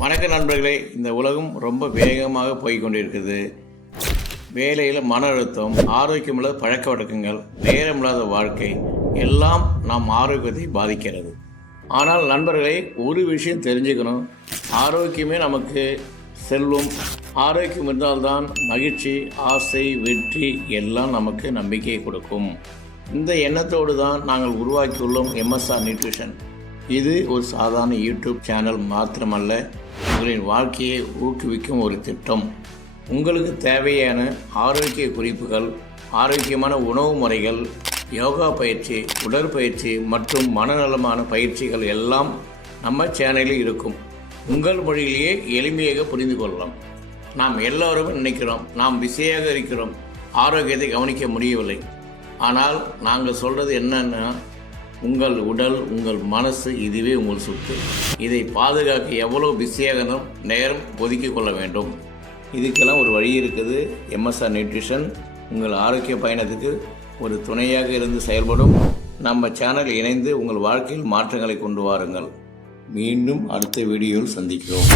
வணக்க நண்பர்களே, இந்த உலகம் ரொம்ப வேகமாக போய்கொண்டிருக்குது. வேலையில் மன அழுத்தம், ஆரோக்கியமில்லாத பழக்க வழக்கங்கள், நேரமில்லாத வாழ்க்கை எல்லாம் நம் ஆரோக்கியத்தை பாதிக்கிறது. ஆனால் நண்பர்களே, ஒரு விஷயம் தெரிஞ்சுக்கணும். ஆரோக்கியமே நமக்கு செல்வம். ஆரோக்கியம் இருந்தால்தான் மகிழ்ச்சி, ஆசை, வெற்றி எல்லாம் நமக்கு நம்பிக்கையை கொடுக்கும். இந்த எண்ணத்தோடு தான் நாங்கள் உருவாக்கியுள்ளோம் MSR நியூட்ரிஷன். இது ஒரு சாதாரண யூடியூப் சேனல் மாத்திரமல்ல, உங்களின் வாழ்க்கையை ஊக்குவிக்கும் ஒரு திட்டம். உங்களுக்கு தேவையான ஆரோக்கிய குறிப்புகள், ஆரோக்கியமான உணவு முறைகள், யோகா பயிற்சி, உடற்பயிற்சி மற்றும் மனநலமான பயிற்சிகள் எல்லாம் நம்ம சேனலில் இருக்கும். உங்கள் மொழியிலேயே எளிமையாக புரிந்து கொள்ளலாம். நாம் எல்லோரும் நினைக்கிறோம், நாம் பிஸியாக இருக்கிறோம், ஆரோக்கியத்தை கவனிக்க முடியவில்லை. ஆனால் நாங்கள் சொல்கிறது என்னன்னா, உங்கள் உடல், உங்கள் மனசு இதுவே உங்கள் சொத்து. இதை பாதுகாக்க எவ்வளோ பிஸியாக நேரம் ஒதுக்கி கொள்ள வேண்டும். இதுக்கெல்லாம் ஒரு வழி இருக்குது. MSR நியூட்ரிஷன் உங்கள் ஆரோக்கிய பயணத்துக்கு ஒரு துணையாக இருந்து செயல்படும். நம்ம சேனல் இணைந்து உங்கள் வாழ்க்கையில் மாற்றங்களை கொண்டு வாருங்கள். மீண்டும் அடுத்த வீடியோவில் சந்திக்கிறோம்.